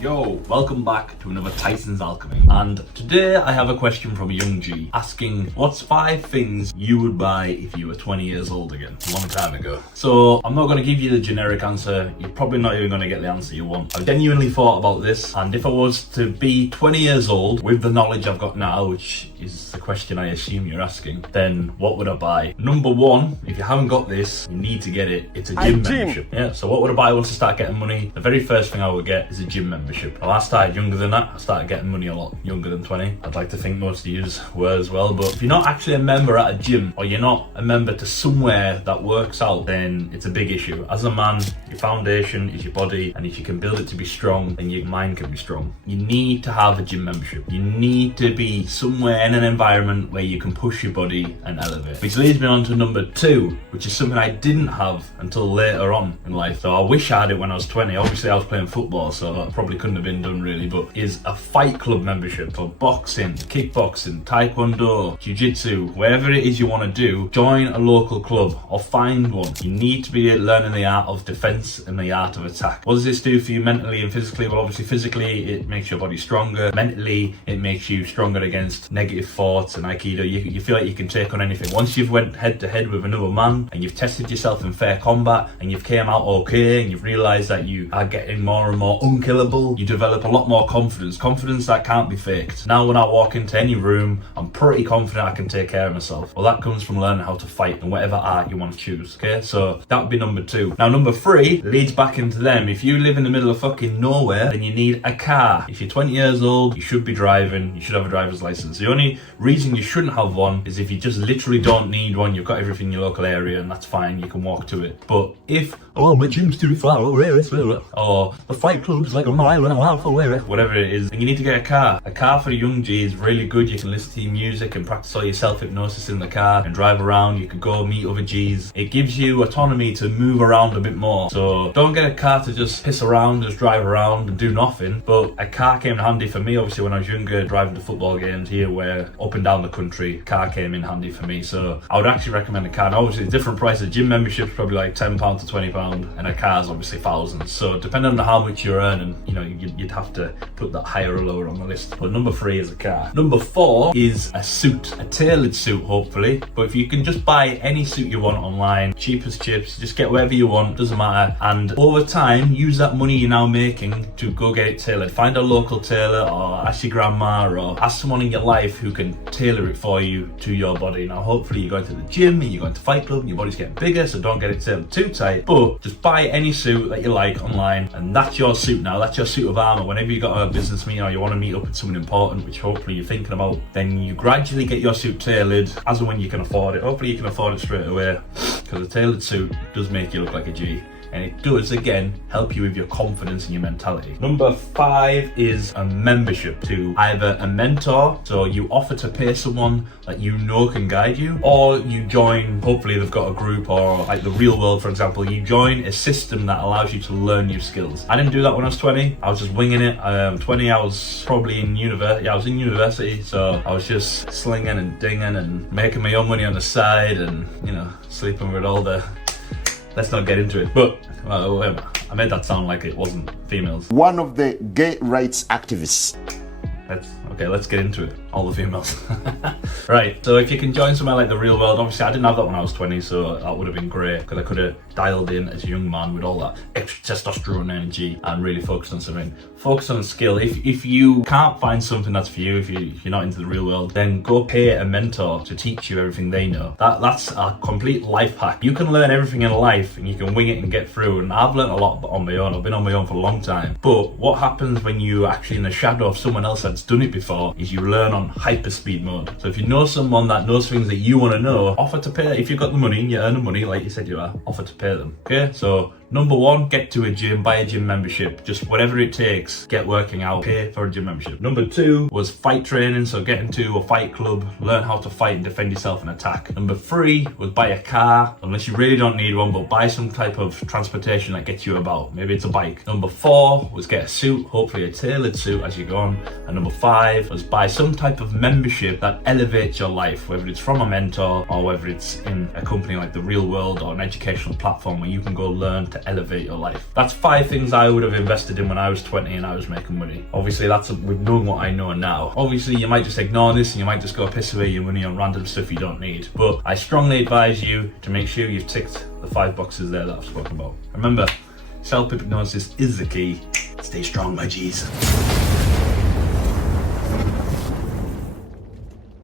Yo, welcome back to another Tyson's Alchemy. And today I have a question from a young G asking, what's 5 things you would buy if you were 20 years old again? A long time ago. So I'm not going to give you the generic answer. You're probably not even going to get the answer you want. I've genuinely thought about this, and if I was to be 20 years old with the knowledge I've got now, which is the question I assume you're asking, then what would I buy? Number 1, if you haven't got this, you need to get it. It's a gym membership. Yeah, so what would I buy once I start getting money? The very first thing I would get is a gym membership. Well, I started younger than that. I started getting money a lot younger than 20. I'd like to think most of you were as well, but if you're not actually a member at a gym, or you're not a member to somewhere that works out, then it's a big issue. As a man, your foundation is your body, and if you can build it to be strong, then your mind can be strong. You need to have a gym membership. You need to be somewhere in an environment where you can push your body and elevate. Which leads me on to number 2, which is something I didn't have until later on in life. So I wish I had it when I was 20. Obviously I was playing football, so I probably couldn't have been done really, but is a fight club membership. So boxing, kickboxing, taekwondo, jiu-jitsu, wherever it is you want to do, join a local club or find one. You need to be learning the art of defense and the art of attack. What does this do for you mentally and physically? Well, obviously physically it makes your body stronger. Mentally it makes you stronger against negative thoughts and aikido. You feel like you can take on anything. Once you've went head to head with another man and you've tested yourself in fair combat and you've came out okay and you've realized that you are getting more and more unkillable, you develop a lot more confidence that can't be faked. Now when I walk into any room, I'm pretty confident I can take care of myself. Well, that comes from learning how to fight in whatever art you want to choose. Okay, so that would be number 2. Now number 3 leads back into them. If you live in the middle of fucking nowhere, then you need a car. If you're 20 years old, you should be driving. You should have a driver's license. The only reason you shouldn't have one is if you just literally don't need one. You've got everything in your local area and that's fine. You can walk to it. But if my gym's too far away, or the fight club's like a mile and a half away, whatever it is, then you need to get a car. A car for a young G is really good. You can listen to your music and practice all your self-hypnosis in the car and drive around. You can go meet other Gs. It gives you autonomy to move around a bit more. So don't get a car to just piss around, just drive around and do nothing. But a car came in handy for me, obviously, when I was younger, driving to football games here where up and down the country, a car came in handy for me. So I would actually recommend a car. And obviously different prices. Gym membership's probably like £10 to £20 and a car's obviously thousands. So depending on how much you're earning, you know, you'd have to put that higher or lower on the list. But number 3 is a car. Number 4 is a suit, a tailored suit hopefully. But if you can just buy any suit you want online, cheap as chips, just get whatever you want, doesn't matter. And over time, use that money you're now making to go get it tailored. Find a local tailor or ask your grandma or ask someone in your life who can tailor it for you to your body. Now hopefully you're going to the gym and you're going to fight club and your body's getting bigger, so don't get it tailored too tight. But just buy any suit that you like online and that's your suit now. That's your suit of armor. Whenever you got a business meeting or you want to meet up with someone important, which hopefully you're thinking about, then you gradually get your suit tailored as and when you can afford it. Hopefully you can afford it straight away, because a tailored suit does make you look like a G. And it does, again, help you with your confidence and your mentality. Number 5 is a membership to either a mentor, so you offer to pay someone that you know can guide you, or you join, hopefully they've got a group, or like the real world, for example, you join a system that allows you to learn new skills. I didn't do that when I was 20. I was just winging it. 20, I was probably in university. Yeah, I was in university, so I was just slinging and dinging and making my own money on the side and, you know, sleeping with all the... Let's not get into it, but I made that sound like it wasn't females. One of the gay rights activists. Let's get into it. All the females. Right, so if you can join somewhere like the real world, obviously I didn't have that when I was 20, so that would have been great, because I could have dialed in as a young man with all that extra testosterone energy and really focused on something. Focus on skill. If you can't find something that's for you, if you're not into the real world, then go pay a mentor to teach you everything they know. That's a complete life hack. You can learn everything in life and you can wing it and get through, and I've learned a lot on my own. I've been on my own for a long time. But what happens when you're actually in the shadow of someone else that's done it before is you learn on hyperspeed mode. So if you know someone that knows things that you want to know, offer to pay. If you've got the money and you earn the money like you said you are, offer to pay them. Okay, so number 1, get to a gym, buy a gym membership. Just whatever it takes, get working out, pay for a gym membership. Number 2 was fight training, so get into a fight club, learn how to fight and defend yourself and attack. Number 3 was buy a car, unless you really don't need one, but buy some type of transportation that gets you about. Maybe it's a bike. Number 4 was get a suit, hopefully a tailored suit as you go on. And number 5 was buy some type of membership that elevates your life, whether it's from a mentor or whether it's in a company like the real world or an educational platform where you can go learn to to elevate your life. That's 5 things I would have invested in when I was 20 and I was making money. Obviously, that's with knowing what I know now. Obviously, you might just ignore this and you might just go piss away your money on random stuff you don't need. But I strongly advise you to make sure you've ticked the 5 boxes there that I've spoken about. Remember, self-hypnosis is the key. Stay strong, my G's.